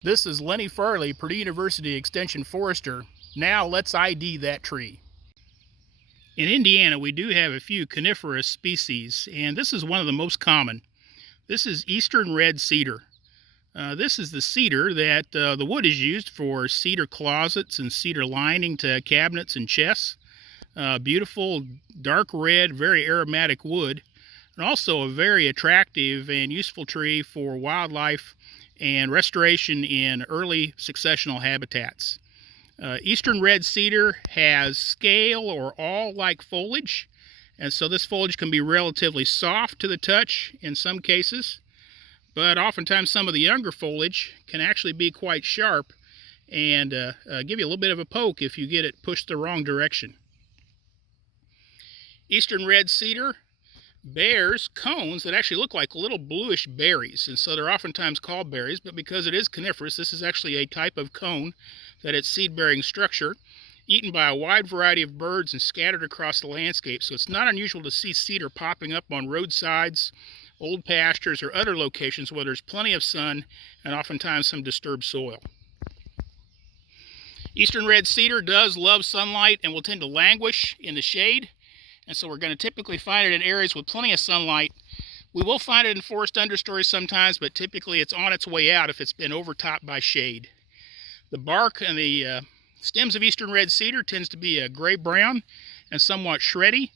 This is Lenny Farlee, Purdue University Extension Forester. Now let's ID that tree. In Indiana, we do have a few coniferous species, and this is one of the most common. This is Eastern Red Cedar. This is the cedar that the wood is used for cedar closets and cedar lining to cabinets and chests. Beautiful, dark red, very aromatic wood, and also a very attractive and useful tree for wildlife and restoration in early successional habitats. Eastern red cedar has scale or awl-like foliage, and so this foliage can be relatively soft to the touch in some cases, but oftentimes some of the younger foliage can actually be quite sharp and give you a little bit of a poke if you get it pushed the wrong direction. Eastern red cedar bears cones that actually look like little bluish berries, and so they're oftentimes called berries, but because it is coniferous, this is actually a type of cone that its seed-bearing structure, eaten by a wide variety of birds and scattered across the landscape. So it's not unusual to see cedar popping up on roadsides, old pastures, or other locations where there's plenty of sun and oftentimes some disturbed soil. Eastern red cedar does love sunlight and will tend to languish in the shade. And so we're going to typically find it in areas with plenty of sunlight. We will find it in forest understories sometimes, but typically it's on its way out if it's been overtopped by shade. The bark and the stems of Eastern red cedar tends to be a gray-brown and somewhat shreddy.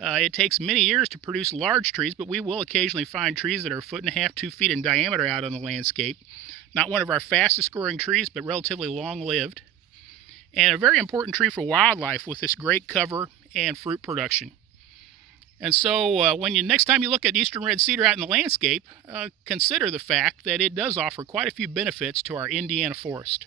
It takes many years to produce large trees, but we will occasionally find trees that are 1.5 feet, 2 feet in diameter out on the landscape. Not one of our fastest growing trees, but relatively long-lived. And a very important tree for wildlife with this great cover and fruit production. And so next time you look at Eastern red cedar out in the landscape, consider the fact that it does offer quite a few benefits to our Indiana forest.